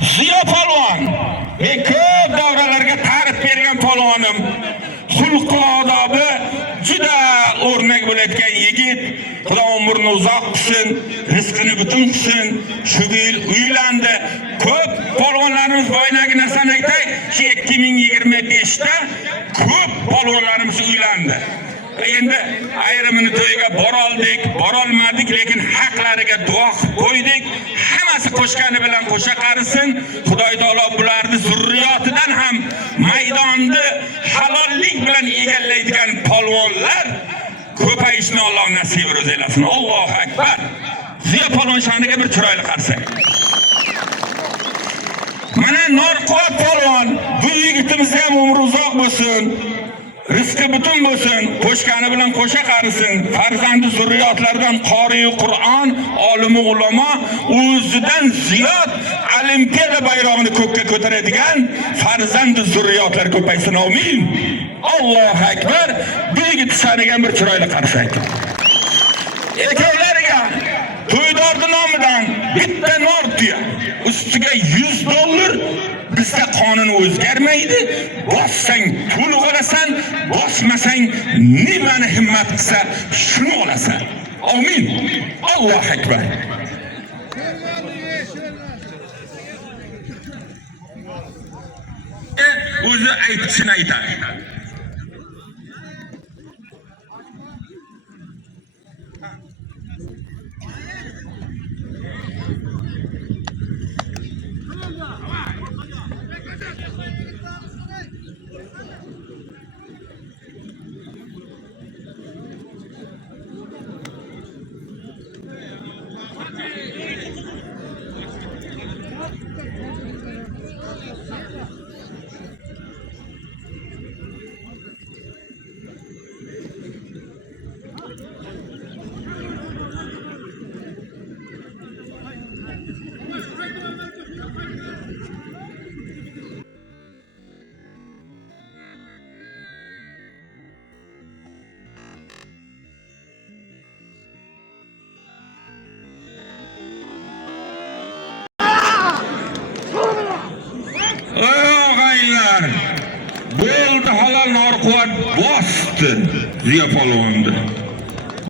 Ziyo polvon, men ko'p davralarga ta'rif bergan polvonim. Xulq odobi juda o'rnak bo'layotgan yigit. Xudo umrini uzoq qilsin, rizqini butun qilsin. Shu yil uylandi. Ko'p polvonlarimiz boynagi narsani aytay, 2025 da ko'p polvonlarimiz uylandi. Endi ayrimini to'yiga borolmadik, lekin haqlariga duo qilib qo'ydik. Hammasi qo'shgani bilan qo'sha qarisin. Xudoy taolo bularni zurriyotidan ham maydonni halollik bilan egallaydigan polvonlar ko'payishni Alloh nasib etsin. Allohu akbar. Ziyo polvon shaniga bir chiroyli qarsak. Mana Norquvvat polvon, bu yigitimiz ham umri uzoq bo'lsin. Rizqi butun bo'lsin, qo'shgani bilan qo'sha qarisin. Farzandi zurriyotlaridan qori Qur'on, olimi ulamo, o'zidan ziyod olimpiada bayrog'ini ko'kka ko'taradigan farzandi zurriyotlar ko'paysin. Amin. Allohu akbar. Bu yigit shaniga bir chiroyli qarsak. Ekovlariga to'ydordi nomidan bitta nor tuya, ustiga $100. Bizda qonun o'zgarmaydi. Bossang pul olasan, bosmasang nimani himmat qilsa shuni olasan. Amin. Allohu akbar. O'zi aytishini aytadi. Bo'ldi halol Norquvvat bosdi Ziyo polvonni.